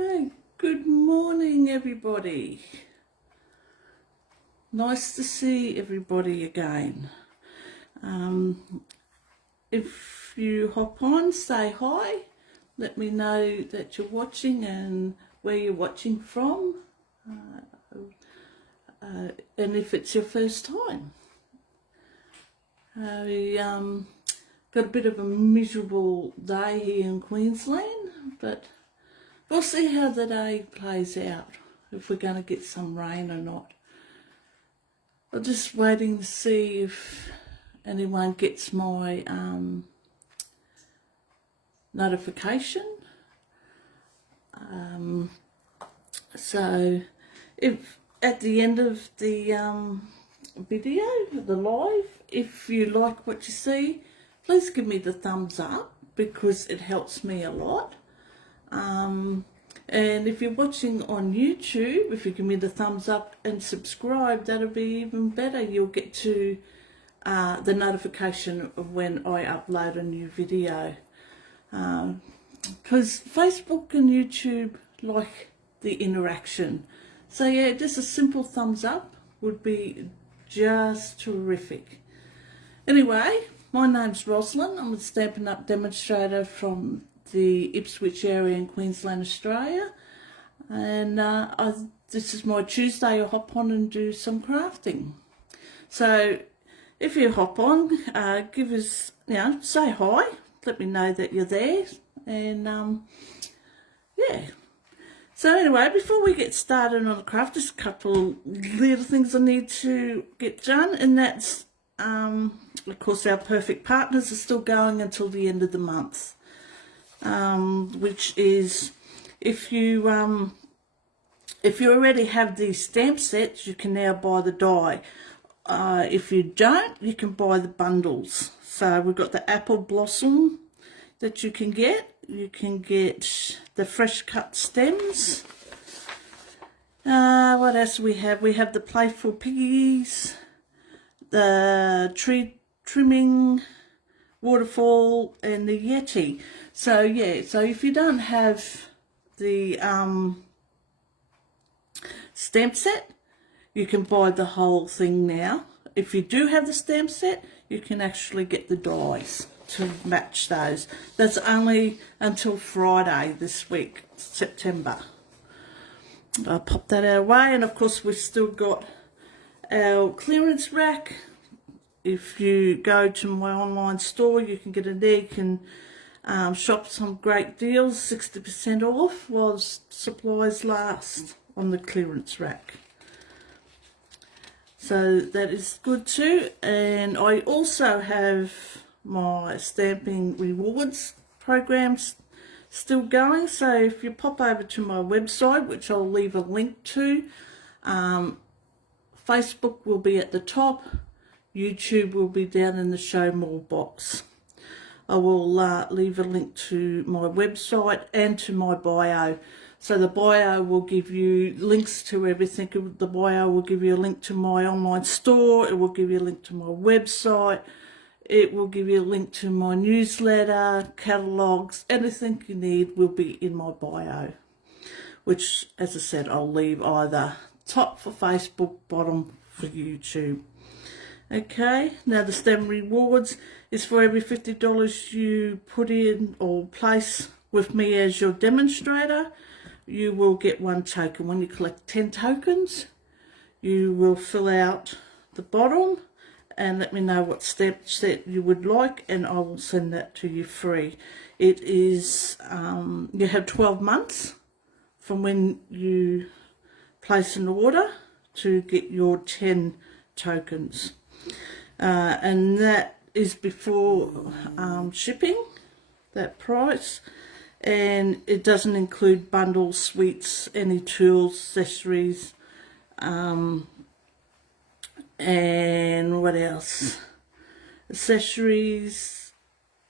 Hey, good morning, everybody. Nice to see everybody again. If you hop on, say hi. Let me know that you're watching and where you're watching from. And if it's your first time. I got a bit of a miserable day here in Queensland, but we'll see how the day plays out, if we're going to get some rain or not. I'm just waiting to see if anyone gets my notification. So if at the end of the video, the live, if you like what you see, please give me the thumbs up because it helps me a lot. And if you're watching on YouTube, if you give me the thumbs up and subscribe, that'll be even better. You'll get to the notification of when I upload a new video. Because Facebook and YouTube like the interaction. So yeah, just a simple thumbs up would be just terrific. Anyway, my name's Rosalind. I'm a Stampin' Up demonstrator from the Ipswich area in Queensland, Australia. And this is my Tuesday. I hop on and do some crafting. So if you hop on, give us, say hi. Let me know that you're there. And yeah. So anyway, before we get started on the craft, just a couple little things I need to get done, and that's, of course, our perfect partners are still going until the end of the month, which is if you already have these stamp sets, you can now buy the die. If you don't, you can buy the bundles. So we've got the apple blossom that you can get. You can get the fresh cut stems. What else do we have? We have the playful piggies, the tree trimming, waterfall, and the Yeti. So yeah, so if you don't have the stamp set, you can buy the whole thing now. If you do have the stamp set, you can actually get the dies to match those. That's only until Friday this week, September. I'll pop that out of the way, and of course we've still got our clearance rack. If you go to my online store, you can get it there. You can shop some great deals, 60% off while supplies last on the clearance rack. So that is good too. And I also have my stamping rewards programs still going. So if you pop over to my website, which I'll leave a link to, Facebook will be at the top, YouTube will be down in the show more box. I will leave a link to my website and to my bio. So the bio will give you links to everything. The bio will give you a link to my online store. It will give you a link to my website. It will give you a link to my newsletter, catalogues. Anything you need will be in my bio, which, as I said, I'll leave either top for Facebook, bottom for YouTube. Okay, now the stamp rewards is for every $50 you put in or place with me as your demonstrator, you will get one token. When you collect 10 tokens, you will fill out the bottom and let me know what stamp set you would like, and I will send that to you free. It is, you have 12 months from when you place an order to get your 10 tokens. And that is before shipping, that price. And it doesn't include bundles, sweets, any tools, accessories, and what else? Accessories,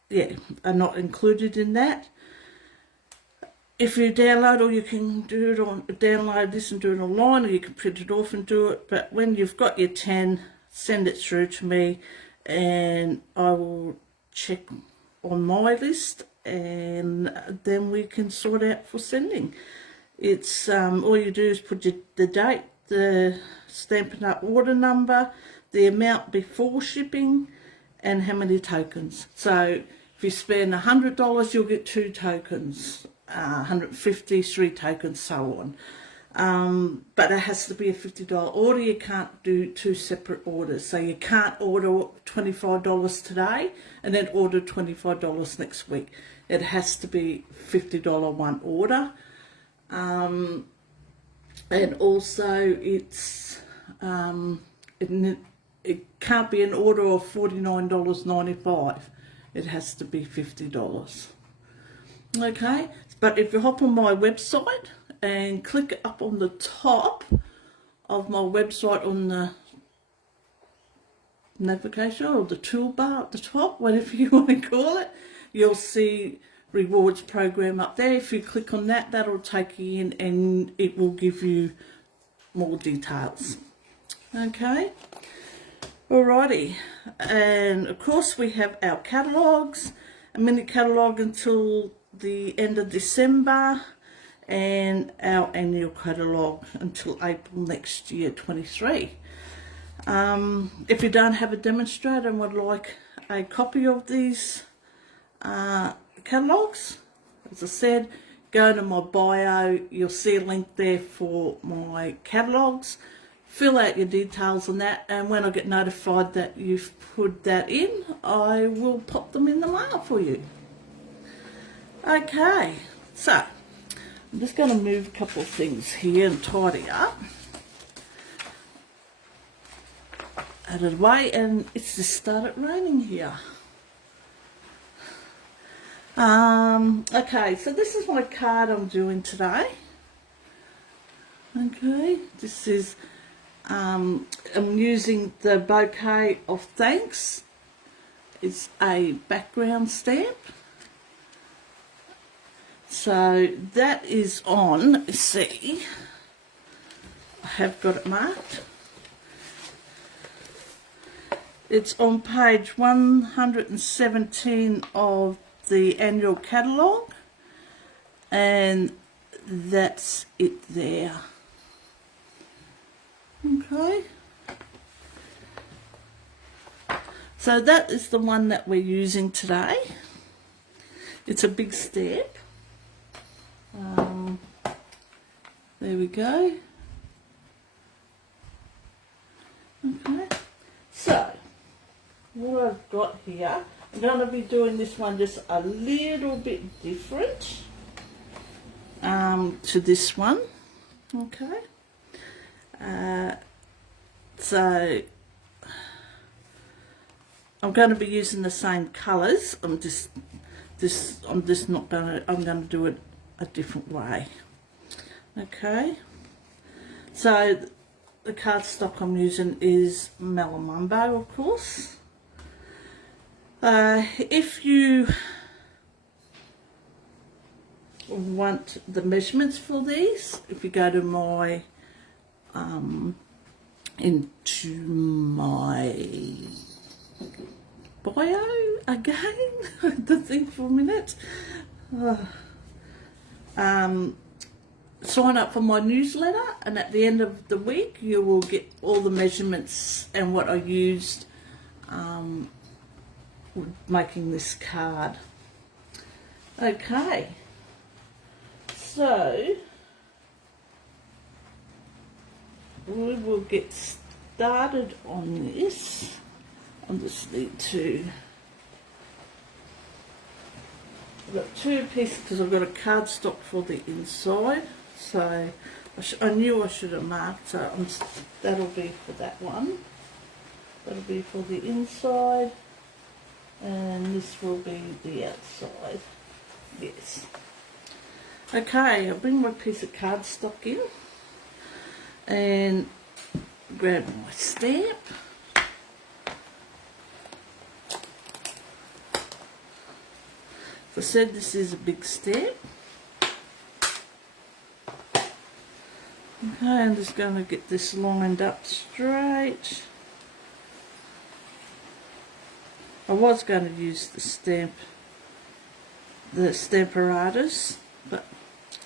yeah, are not included in that. If you download, or you can do it on, download this and do it online, or you can print it off and do it. But when you've got your 10, send it through to me, and I will check on my list, and then we can sort out for sending. It's all you do is put the date, the Stampin' Up order number, the amount before shipping, and how many tokens. So if you spend $100, you'll get 2 tokens, 150, 3 tokens, so on. But it has to be a $50 order. You can't do 2 separate orders. So you can't order $25 today and then order $25 next week. It has to be $50 one order. And also it's it can't be an order of $49.95. It has to be $50. Okay, but if you hop on my website and click up on the top of my website on the navigation or the toolbar at the top, whatever you want to call it, you'll see rewards program up there. If you click on that, that'll take you in and it will give you more details. Okay, alrighty, and of course we have our catalogues, a mini catalogue until the end of December, and our annual catalogue until April next year, 23. If you don't have a demonstrator and would like a copy of these catalogues, as I said, go to my bio, you'll see a link there for my catalogues. Fill out your details on that, and when I get notified that you've put that in, I will pop them in the mail for you. Okay, so I'm just going to move a couple of things here and tidy up out of the way, and it's just started raining here. Okay, so this is my card I'm doing today. Okay, this is I'm using the Bouquet of Thanks. It's a background stamp. So that is on, let's see, I have got it marked. It's on page 117 of the annual catalogue, and that's it there. Okay, so that is the one that we're using today. It's a big stamp. There we go. Okay, so what I've got here, I'm going to be doing this one just a little bit different to this one. Okay, so I'm going to be using the same colours. I'm just not going to. I'm going to do it a different way. Okay, so the cardstock I'm using is Malamumbo, of course. If you want the measurements for these, if you go to my into my bio again, the thing for a minute. Sign up for my newsletter, and at the end of the week you will get all the measurements and what I used with making this card. Okay, so we will get started on this. I just need to, I've got 2 pieces because I've got a cardstock for the inside, so I knew I should have marked, so that'll be for that one. That'll be for the inside, and this will be the outside. Yes. Okay, I'll bring my piece of cardstock in and grab my stamp. As I said, this is a big stamp. Okay, I'm just going to get this lined up straight. I was going to use the Stamparatus, but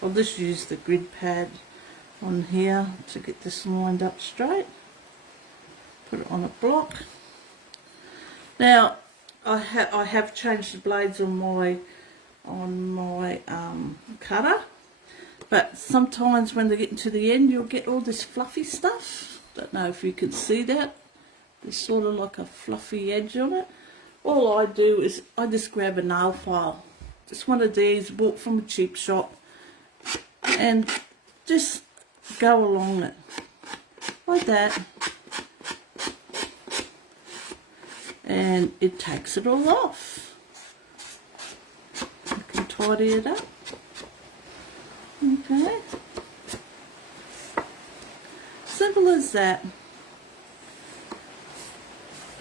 I'll just use the grid pad on here to get this lined up straight. Put it on a block. Now I have changed the blades on my cutter, but sometimes when they get to the end you'll get all this fluffy stuff. Don't know if you can see that. There's sort of like a fluffy edge on it. All I do is I just grab a nail file, just one of these bought from a cheap shop, and just go along it like that, and it takes it all off. You can tidy it up. Okay, simple as that.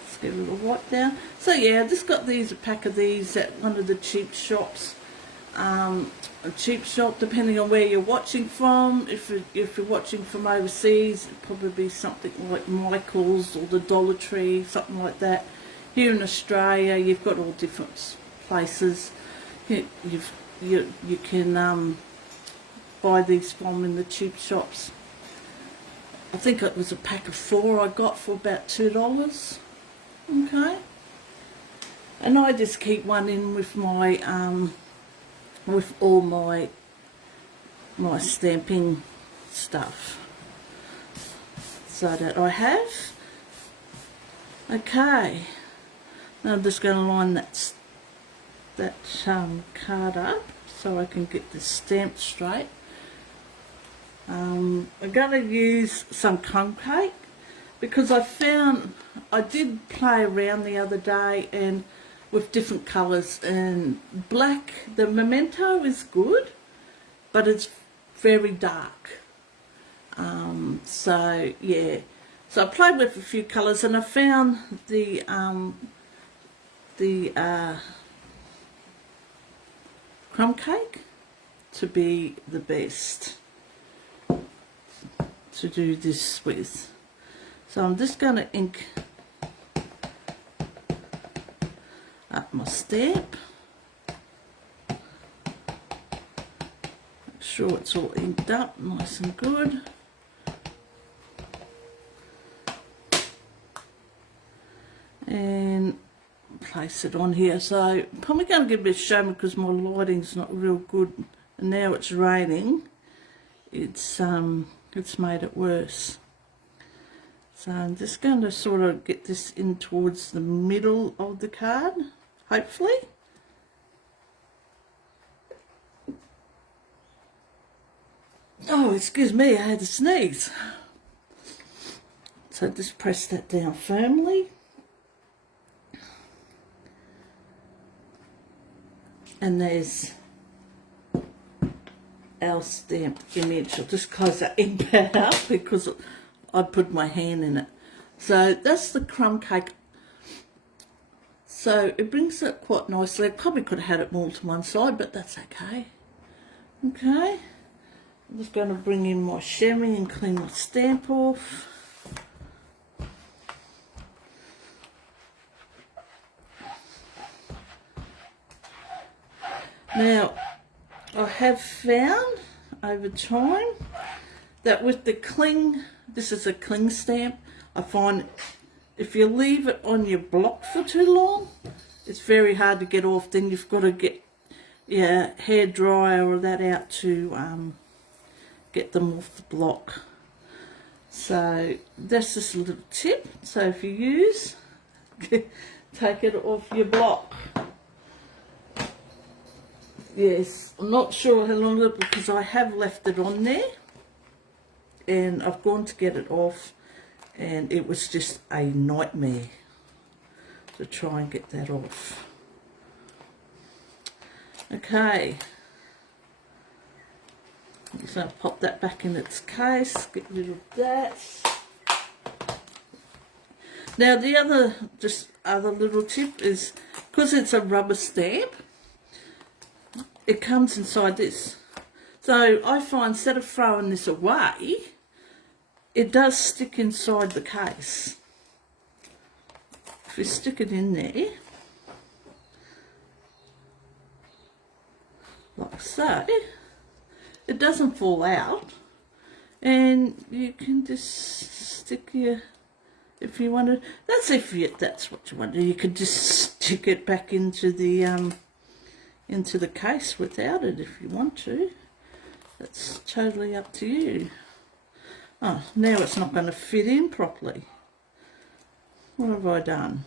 Let's get a little wipe down. So yeah, I just got these, a pack of these at one of the cheap shops. A cheap shop, depending on where you're watching from. If you're watching from overseas, it'd probably be something like Michael's or the Dollar Tree, something like that. Here in Australia, you've got all different places you can buy these from in the cheap shops. I think it was a pack of 4 I got for about $2. Okay, and I just keep one in with my with all my stamping stuff, so that I have. Okay, now I'm just going to line that card up so I can get this stamped straight. I'm going to use some crumb cake because I did play around the other day and with different colours, and black, the memento is good, but it's very dark. So yeah, so I played with a few colours and I found the crumb cake to be the best to do this with. So I'm just going to ink up my stamp. Make sure it's all inked up nice and good. And place it on here. So I'm probably going to give it a show because my lighting's not real good, and now it's raining. It's made it worse. So I'm just going to sort of get this in towards the middle of the card, hopefully. Oh, excuse me, I had to sneeze. So just press that down firmly. And there's our stamped image. I'll just close that ink pad up because I put my hand in it. So that's the crumb cake. So it brings it quite nicely. I probably could have had it more to one side, but that's okay. Okay. I'm just going to bring in my chamois and clean my stamp off. Now, I have found over time that with the cling, this is a cling stamp, I find if you leave it on your block for too long, it's very hard to get off. Then you've got to get your hair dryer or that out to get them off the block. So that's just a little tip. So if you use, take it off your block. Yes, I'm not sure how long it, because I have left it on there and I've gone to get it off and it was just a nightmare to try and get that off. Okay, I'm just going to pop that back in its case, get rid of that. Now the other little tip is, because it's a rubber stamp, it comes inside this. So I find instead of throwing this away, it does stick inside the case. If you stick it in there, like so, it doesn't fall out, and you can just stick your, if you want to, that's what you want to do. You could just stick it back into the case without it if you want to. That's totally up to you. Oh, now it's not going to fit in properly. What have I done?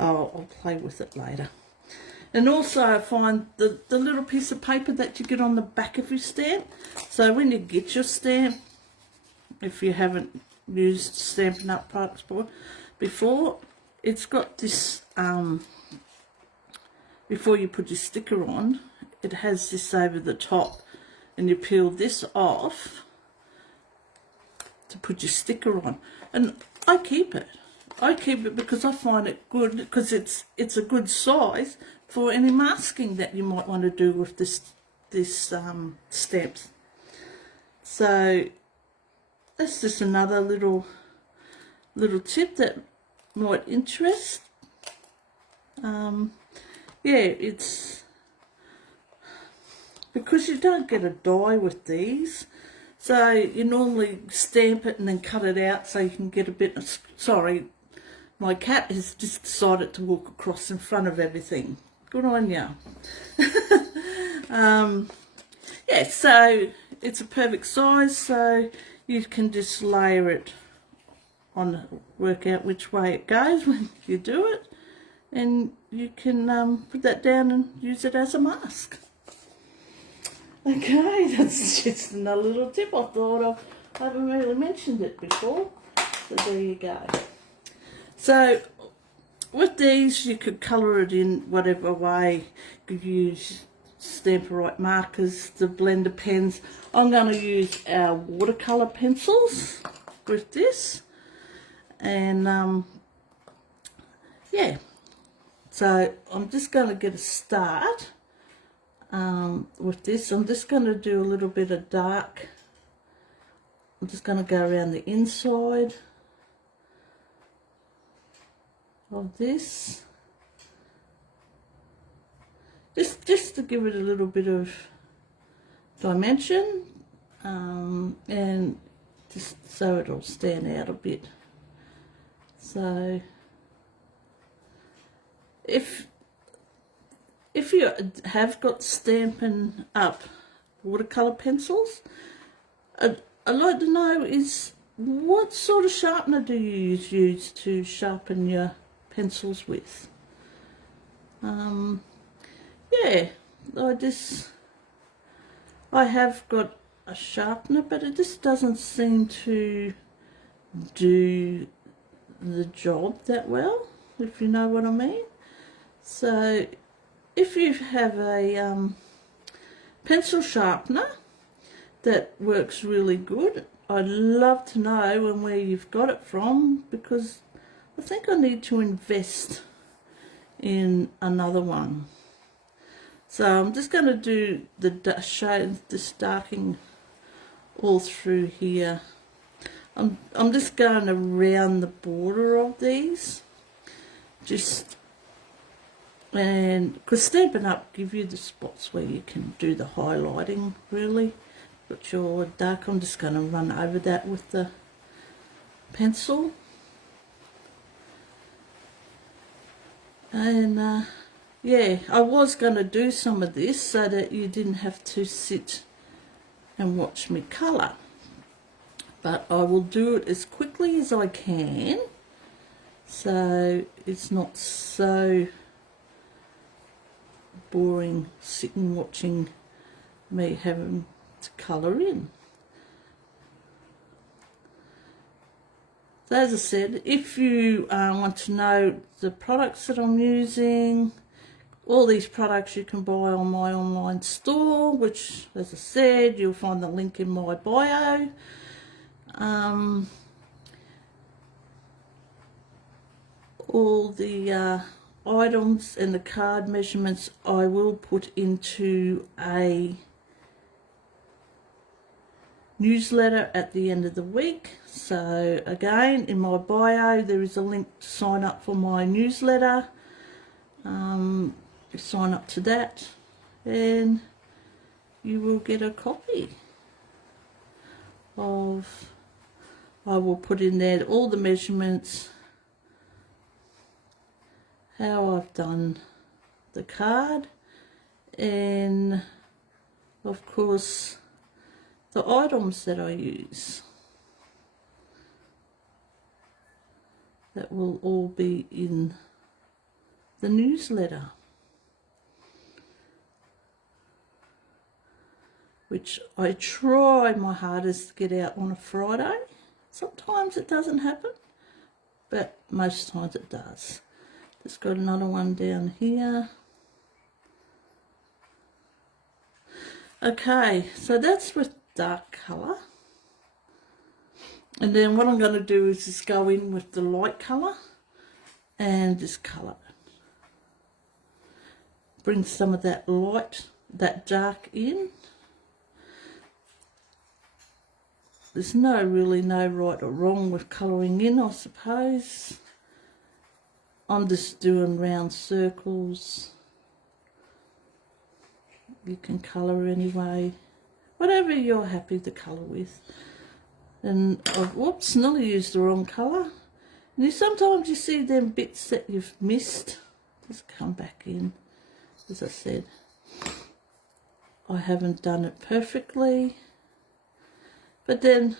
Oh, I'll play with it later. And also I find the little piece of paper that you get on the back of your stamp. So when you get your stamp, if you haven't used Stampin' Up products before, it's got this, before you put your sticker on, it has this over the top, and you peel this off to put your sticker on. And I keep it because I find it good, because it's a good size for any masking that you might want to do with this stamps. So that's just another little tip that might interest. Yeah, it's because you don't get a die with these, so you normally stamp it and then cut it out so you can get a bit of, sorry, my cat has just decided to walk across in front of everything. Good on ya. Yeah, so it's a perfect size, so you can just layer it on, work out which way it goes when you do it, and you can put that down and use it as a mask. Okay, that's just another little tip. I thought I haven't really mentioned it before, so there you go. So with these, you could colour it in whatever way. You could use Stampin' markers, the blender pens. I'm going to use our watercolour pencils with this, and yeah, so I'm just going to get a start with this. I'm just going to do a little bit of dark. I'm just going to go around the inside of this, just to give it a little bit of dimension, and just so it'll stand out a bit. So if you have got Stampin' Up watercolour pencils, I'd like to know is what sort of sharpener do you use to sharpen your pencils with? Yeah, I have got a sharpener, but it just doesn't seem to do the job that well, if you know what I mean. So if you have a pencil sharpener that works really good, I'd love to know and where you've got it from, because I think I need to invest in another one. So I'm just going to do the shade, this darking all through here. I'm just going around the border of these, just, and because Stampin' Up give you the spots where you can do the highlighting really. Got your dark, I'm just going to run over that with the pencil. And yeah, I was going to do some of this so that you didn't have to sit and watch me colour, but I will do it as quickly as I can so it's not so boring sitting watching me having to colour in. So as I said, if you want to know the products that I'm using, all these products you can buy on my online store, which, as I said, you'll find the link in my bio. All the items and the card measurements I will put into a newsletter at the end of the week. So again, in my bio there is a link to sign up for my newsletter. You sign up to that and you will get a copy of, I will put in there all the measurements, how I've done the card, and of course the items that I use. That will all be in the newsletter, which I try my hardest to get out on a Friday. Sometimes it doesn't happen, but most times it does. Just got another one down here. Okay, so that's with dark colour. And then what I'm going to do is just go in with the light colour and just colour it. Bring some of that light, that dark in. There's really no right or wrong with colouring in, I suppose. I'm just doing round circles. You can colour anyway, whatever you're happy to colour with. And I've, whoops, nearly used the wrong colour. And sometimes you see them bits that you've missed, just come back in. As I said, I haven't done it perfectly. But then,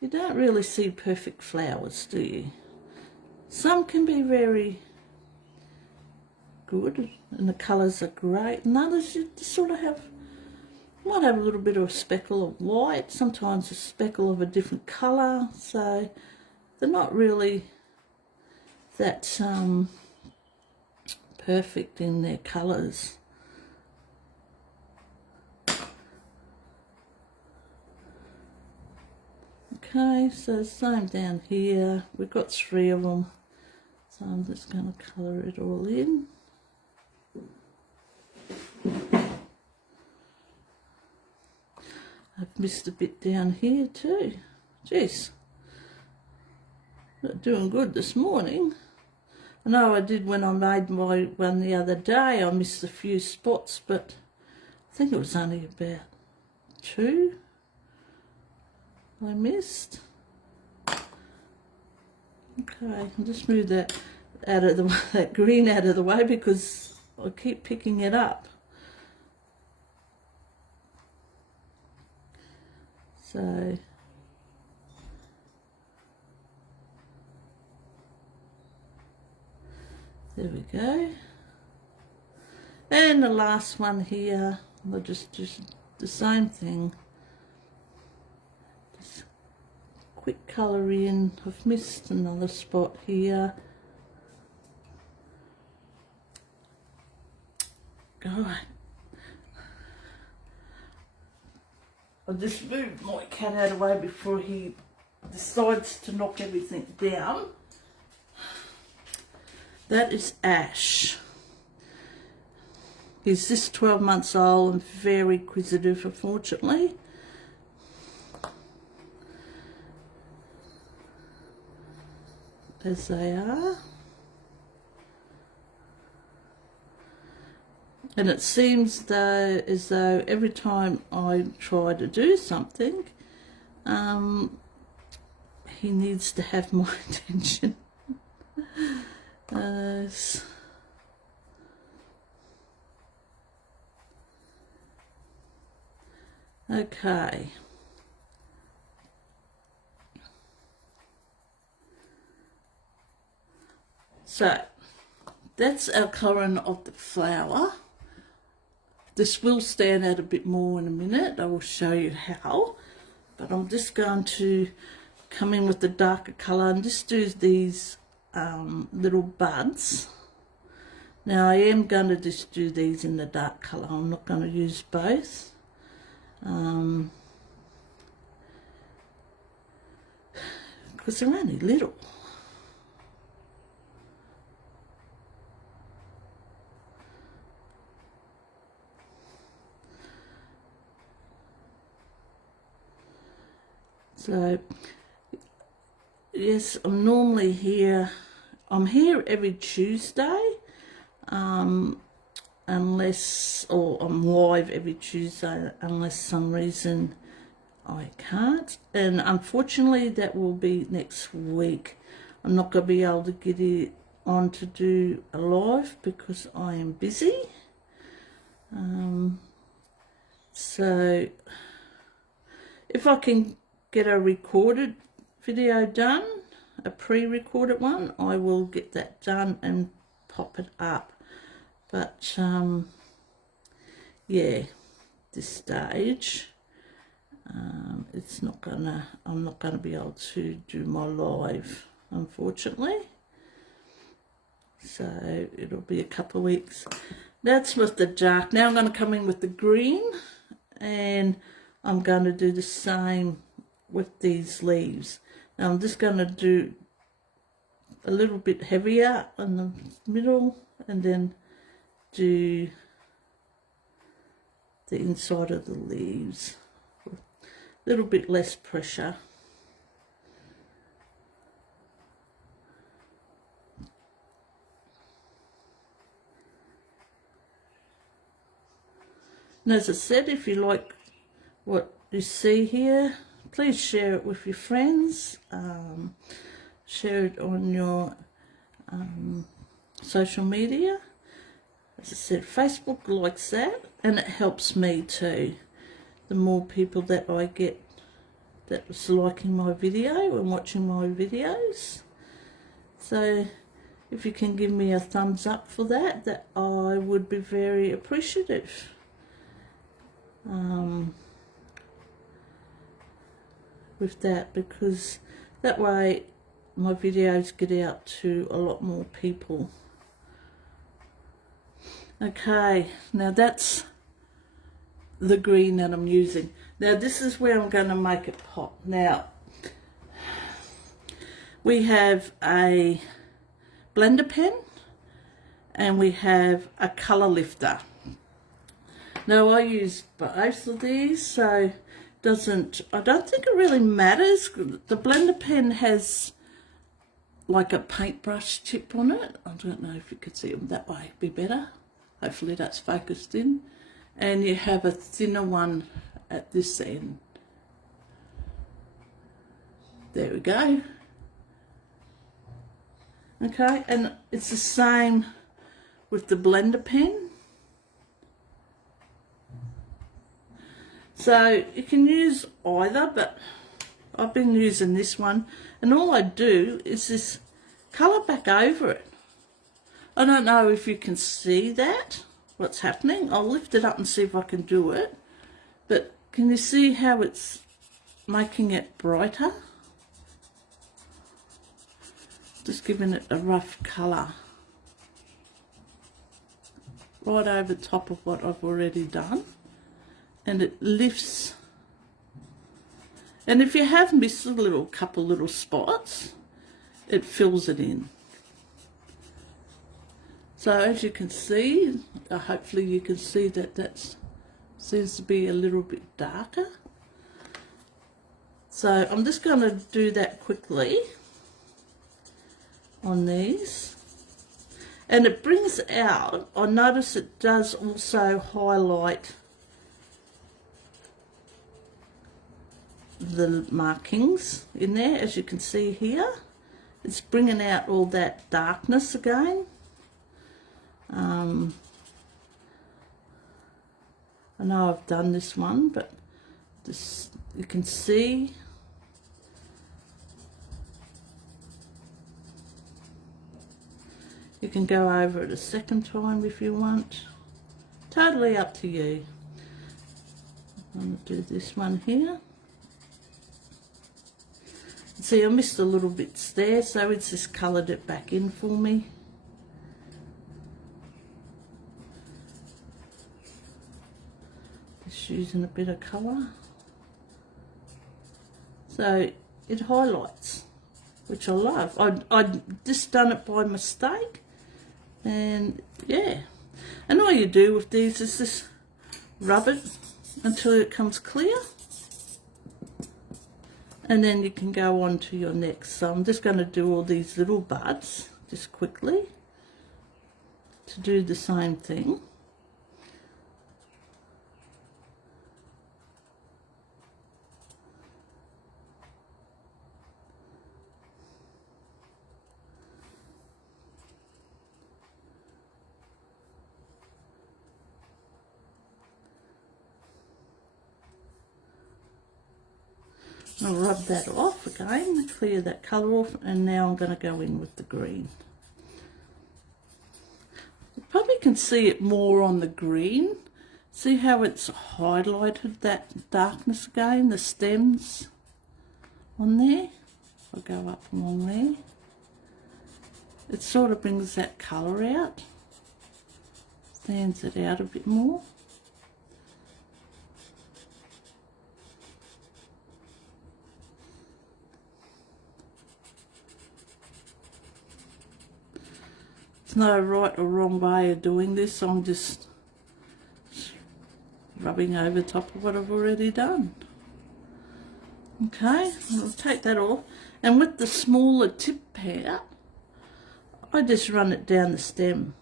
you don't really see perfect flowers, do you? Some can be very good, and the colours are great, and others you just sort of might have a little bit of a speckle of light, sometimes a speckle of a different colour, so they're not really that perfect in their colours. Okay, so same down here. We've got 3 of them, so I'm just going to colour it all in. I've missed a bit down here too. Jeez, not doing good this morning. I know I did when I made my one the other day. I missed a few spots, but I think it was only about 2 I missed. Okay, I'll just move that out of the that green out of the way because I keep picking it up. So there we go. And the last one here, I'll just do the same thing. Just quick colour in. I've missed another spot here. God. I'll just move my cat out of the way before he decides to knock everything down. That is Ash. He's just 12 months old and very inquisitive, unfortunately. As they are. And it seems as though every time I try to do something, he needs to have my attention. Okay. So that's our colouring of the flower. This will stand out a bit more in a minute. I will show you how. But I'm just going to come in with the darker colour and just do these little buds. Now I am going to just do these in the dark colour. I'm not going to use both. Because they're only little. So, yes, I'm normally here. I'm here every Tuesday, unless, or I'm live every Tuesday unless some reason I can't, and unfortunately that will be next week. I'm not going to be able to get it on to do a live because I am busy. So if I can get a recorded video done, a pre-recorded one, I will get that done and pop it up. But yeah, this stage it's not gonna, I'm not gonna be able to do my live, unfortunately. So it'll be a couple of weeks. That's with the dark. Now I'm going to come in with the green, and I'm going to do the same with these leaves. Now I'm just going to do a little bit heavier in the middle, and then do the inside of the leaves. A little bit less pressure. And as I said, if you like what you see here, please share it with your friends. Share it on your social media. As I said, Facebook likes that, and it helps me too. The more people that I get that was liking my video and watching my videos. So if you can give me a thumbs up for that, that I would be very appreciative. With that, because that way my videos get out to a lot more people. Okay, now that's the green that I'm using. Now this is where I'm going to make it pop. Now we have a blender pen and we have a colour lifter. Now I use both of these, so I don't think it really matters. The blender pen has like a paintbrush tip on it. I don't know if you could see them that way, be better. Hopefully that's focused in. And you have a thinner one at this end. There we go. Okay, and it's the same with the blender pen. So you can use either, but I've been using this one, and all I do is just colour back over it. I don't know if you can see that, what's happening. I'll lift it up and see if I can do it. But can you see how it's making it brighter? Just giving it a rough colour right over top of what I've already done. And it lifts, and if you have missed a couple little spots, it fills it in. So as you can see, hopefully you can see that that seems to be a little bit darker. So I'm just going to do that quickly on these, and it brings out, I notice it does also highlight the markings in there, as you can see here. It's bringing out all that darkness again. I know I've done this one, but this, you can see you can go over it a second time if you want. Totally up to you. I'm going to do this one here. See, I missed a little bits there, so it's just coloured it back in for me. Just using a bit of colour. So it highlights, which I love. I just done it by mistake, and yeah. And all you do with these is just rub it until it comes clear. And then you can go on to your next. So I'm just going to do all these little buds just quickly to do the same thing. I'll rub that off again, clear that colour off, and now I'm going to go in with the green. You probably can see it more on the green. See how it's highlighted that darkness again, the stems on there? I'll go up along there. It sort of brings that colour out, stands it out a bit more. There's no right or wrong way of doing this. I'm just rubbing over top of what I've already done. Okay, I'll take that off. And with the smaller tip out, I just run it down the stem.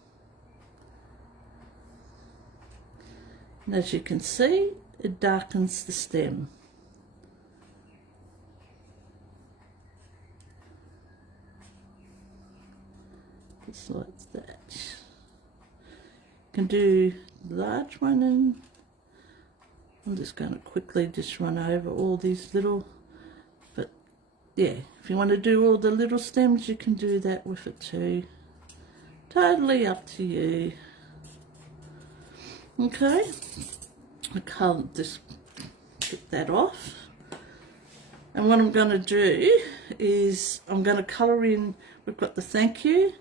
And as you can see, it darkens the stem. Just like that. You can do the large one, and I'm just going to quickly just run over all these little, but yeah, if you want to do all the little stems, you can do that with it too. Totally up to you. Okay, I can't just get that off. And what I'm going to do is I'm going to colour in, we've got the thank you.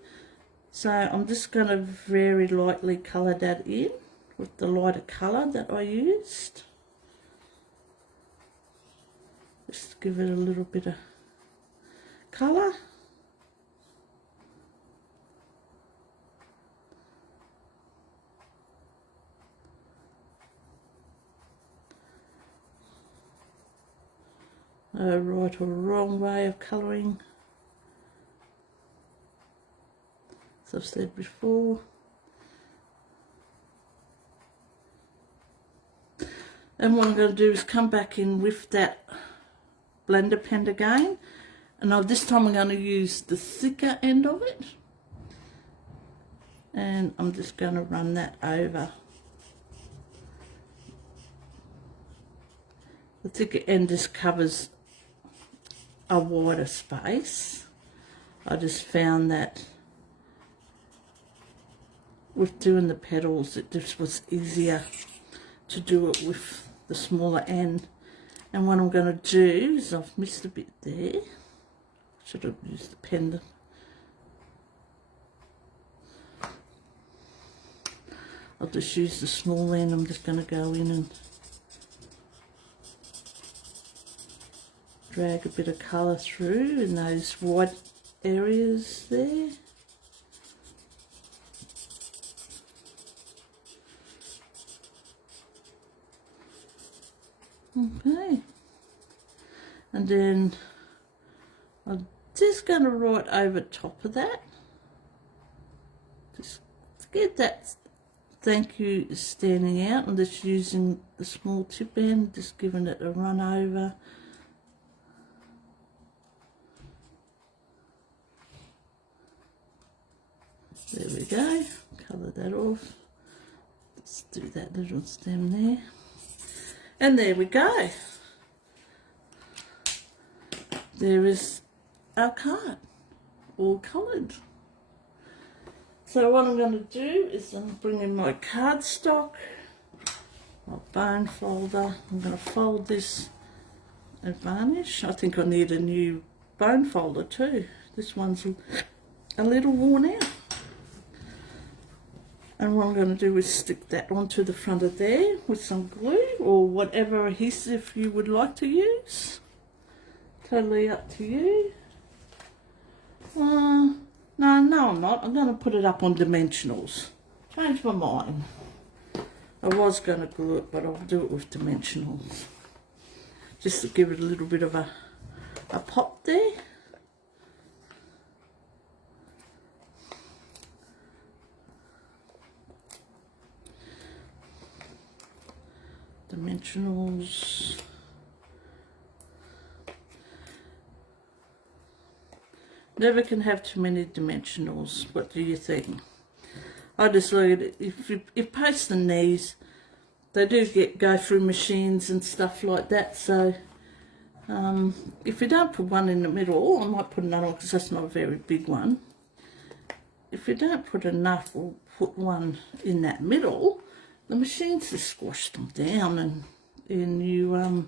So I'm just going to very lightly colour that in with the lighter colour that I used. Just give it a little bit of colour. No right or wrong way of colouring. As I've said before. And what I'm going to do is come back in with that blender pen again, and this time I'm going to use the thicker end of it, and I'm just going to run that over. The thicker end just covers a wider space. I just found that with doing the petals, it just was easier to do it with the smaller end. And what I'm going to do is, I've missed a bit there, should have used the pen. I'll just use the small end. I'm just going to go in and drag a bit of colour through in those white areas there. Okay, and then I'm just going to write over top of that, just to get that thank you standing out. I'm just using the small tip end, just giving it a run over. There we go, colour that off. Let's do that little stem there. And there we go. There is our card, all coloured. So what I'm going to do is I'm bringing my cardstock, my bone folder. I'm going to fold this and varnish. I think I need a new bone folder too. This one's a little worn out. And what I'm going to do is stick that onto the front of there with some glue or whatever adhesive you would like to use. Totally up to you. No, I'm not. I'm going to put it up on dimensionals. Change my mind. I was going to glue it, but I'll do it with dimensionals. Just to give it a little bit of a pop there. dimensionals. Never can have too many dimensionals. What do you think? I just look at it, if posts and these, they do go through machines and stuff like that, so if you don't put one in the middle, I might put another one because that's not a very big one. If you don't put enough or put one in that middle, the machines just squash them down, and you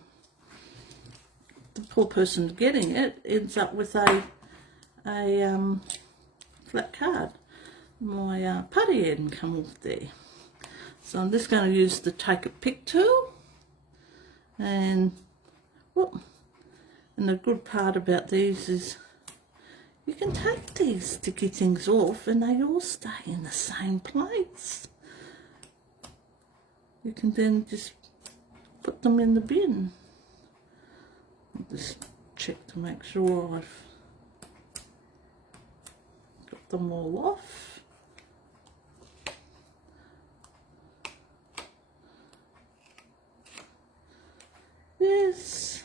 the poor person getting it ends up with a flat card. My putty hadn't come off there, so I'm just going to use the take a pick tool, and whoop. And the good part about these is you can take these sticky things off and they all stay in the same place. You can then just put them in the bin. I'll just check to make sure I've got them all off. Yes.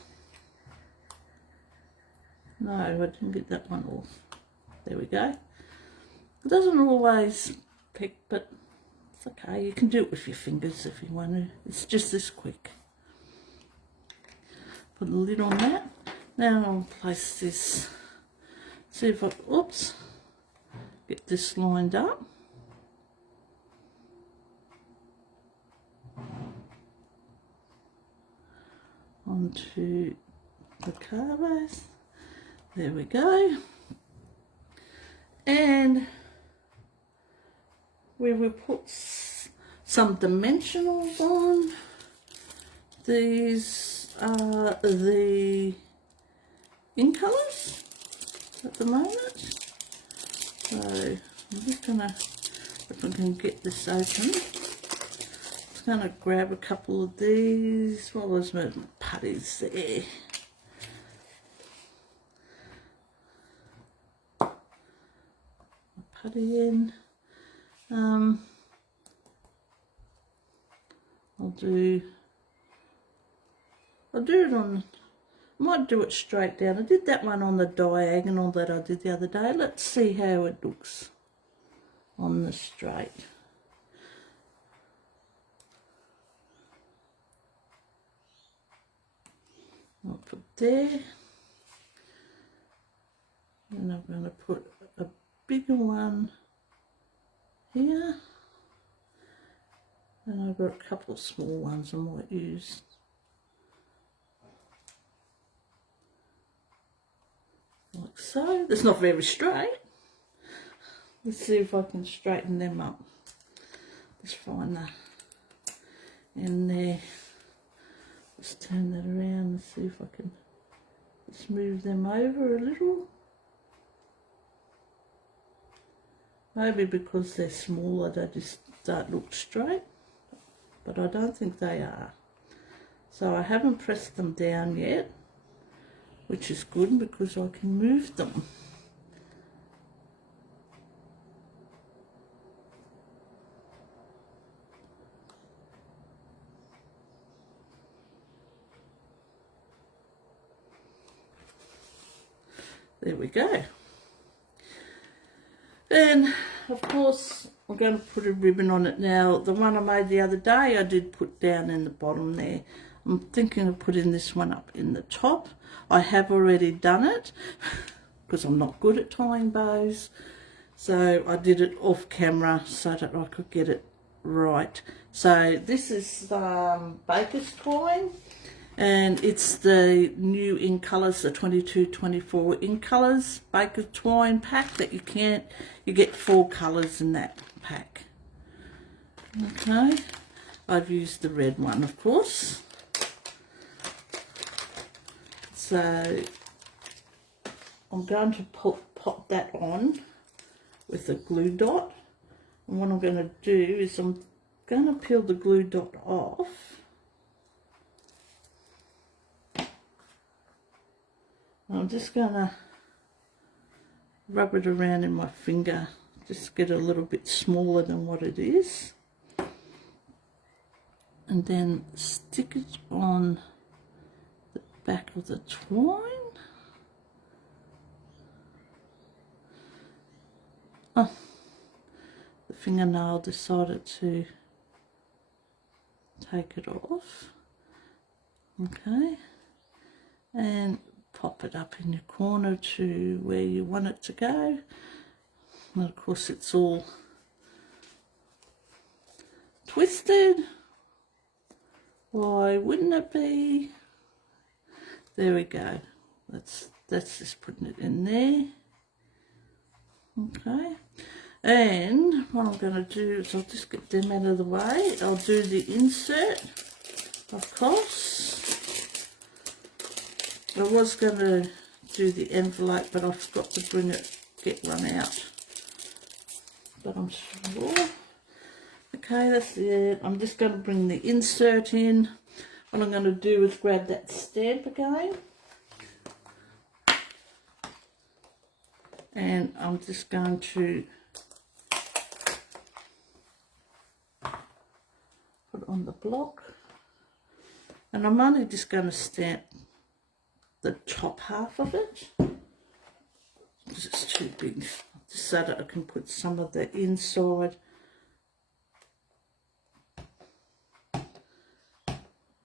No, I didn't get that one off. There we go. It doesn't always pick, but it's okay. You can do it with your fingers if you want to. It's just this quick. Put a lid on that. Now I'll place this. See if I, oops, get this lined up. Onto the card base. There we go. And we will put some dimensionals on. These are the in colours at the moment. So I'm just gonna, if I can get this open, just gonna grab a couple of these. Well, there's my putties there. Putty in. I'll do it on, I might do it straight down. I did that one on the diagonal that I did the other day. Let's see how it looks on the straight. I'll put there, and I'm going to put a bigger one here, and I've got a couple of small ones I might use. Like so. It's not very straight. Let's see if I can straighten them up. Just find the end there. Let's turn that around and see if I can just move them over a little. Maybe because they're smaller they just don't look straight, but I don't think they are. So I haven't pressed them down yet, which is good because I can move them. There we go. And of course I'm going to put a ribbon on it now. The one I made the other day I did put down in the bottom there. I'm thinking of putting this one up in the top. I have already done it because I'm not good at tying bows. So I did it off camera so that I could get it right. So this is Baker's twine, and it's the new in colours, the 22-24 in colours Baker twine pack that you get 4 colours in that pack. Okay, I've used the red one of course. So I'm going to pop that on with a glue dot, and what I'm going to do is I'm going to peel the glue dot off. I'm just going to rub it around in my finger, just get it a little bit smaller than what it is. and then stick it on the back of the twine. Oh, the fingernail decided to take it off. Okay, and pop it up in your corner to where you want it to go. And of course it's all twisted. Why wouldn't it be? There we go. That's just putting it in there. Okay. And what I'm going to do is I'll just get them out of the way. I'll do the insert, of course. I was going to do the envelope, but I forgot to get one out. But I'm sure. Okay, that's it. I'm just going to bring the insert in. What I'm going to do is grab that stamp again. And I'm just going to put it on the block. And I'm only just going to stamp the top half of it, because it's too big, just so that I can put some of the inside,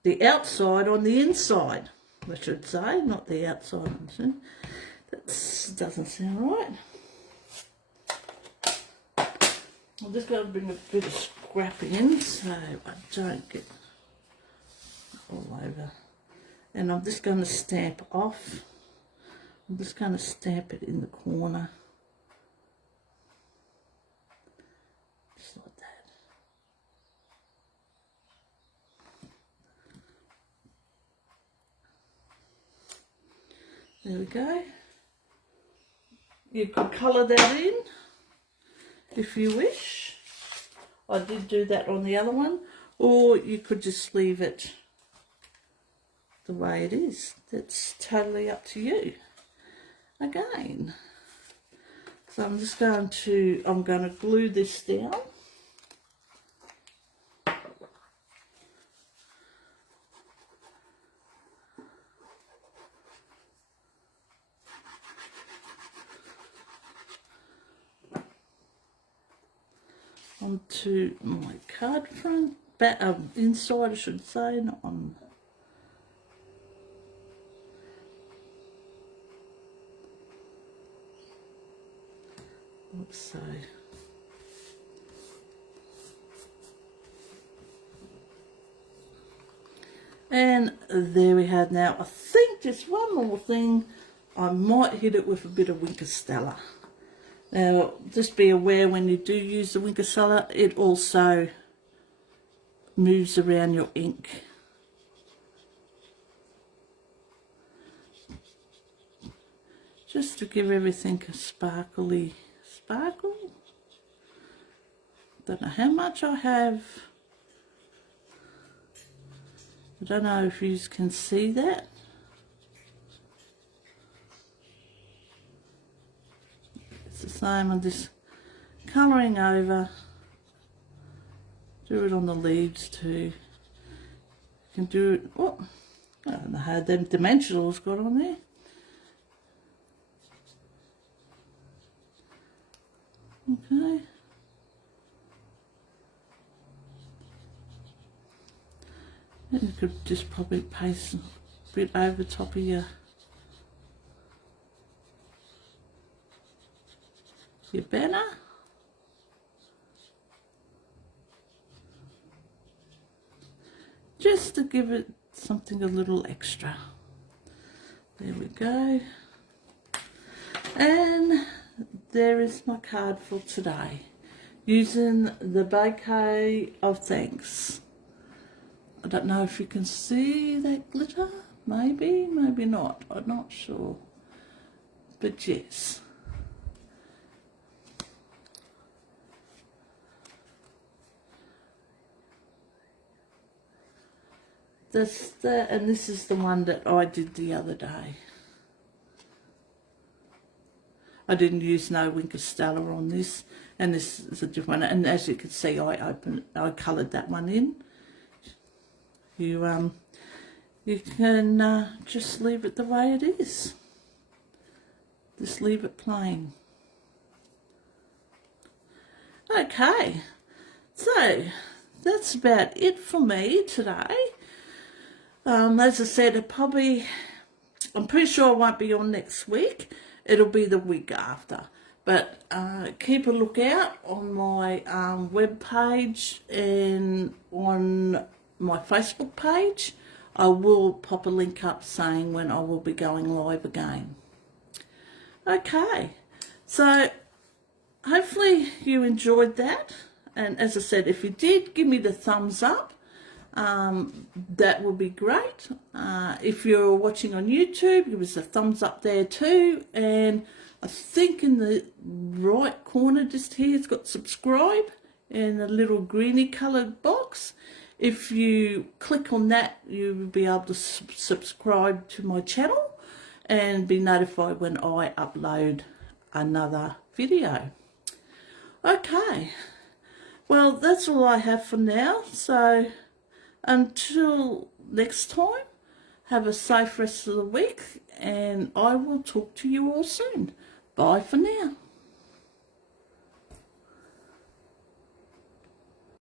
the outside on the inside, I should say, not the outside. That doesn't sound right. I'm just going to bring a bit of scrap in so I don't get all over. And I'm just going to stamp off. I'm just going to stamp it in the corner. Just like that. There we go. You could colour that in if you wish. I did do that on the other one. Or you could just leave it the way it is. That's totally up to you. Again, so I'm just going to glue this down. Onto my card front, inside I should say, not on. So and there we have. Now I think just one more thing, I might hit it with a bit of Winker Stella. Now just be aware when you do use the Winker Stella, it also moves around your ink. Just to give everything a sparkly sparkle. Don't know how much I have. I don't know if you can see that. It's the same. I'm just colouring over. Do it on the leaves too. You can do it. Oh, I don't know how them dimensionals got on there. Okay. And you could just probably paste a bit over top of your banner. Just to give it something a little extra. There we go. And there is my card for today, using the Bouquet of Thanks. I don't know if you can see that glitter, maybe, maybe not, I'm not sure, but yes. And this is the one that I did the other day. I didn't use no Winker Stella on this, and this is a different one. And as you can see, I coloured that one in. you can just leave it the way it is. Just leave it plain. Okay, so that's about it for me today. As I said, I'm pretty sure I won't be on next week. It'll be the week after. But keep a lookout on my web page and on my Facebook page. I will pop a link up saying when I will be going live again. Okay, so hopefully you enjoyed that. And as I said, if you did, give me the thumbs up. That would be great. If you're watching on YouTube, give us a thumbs up there too. And I think in the right corner just here, it's got subscribe in a little greeny coloured box. If you click on that, you'll be able to subscribe to my channel and be notified when I upload another video. Okay, well, that's all I have for now. So until next time, have a safe rest of the week, and I will talk to you all soon. Bye for now.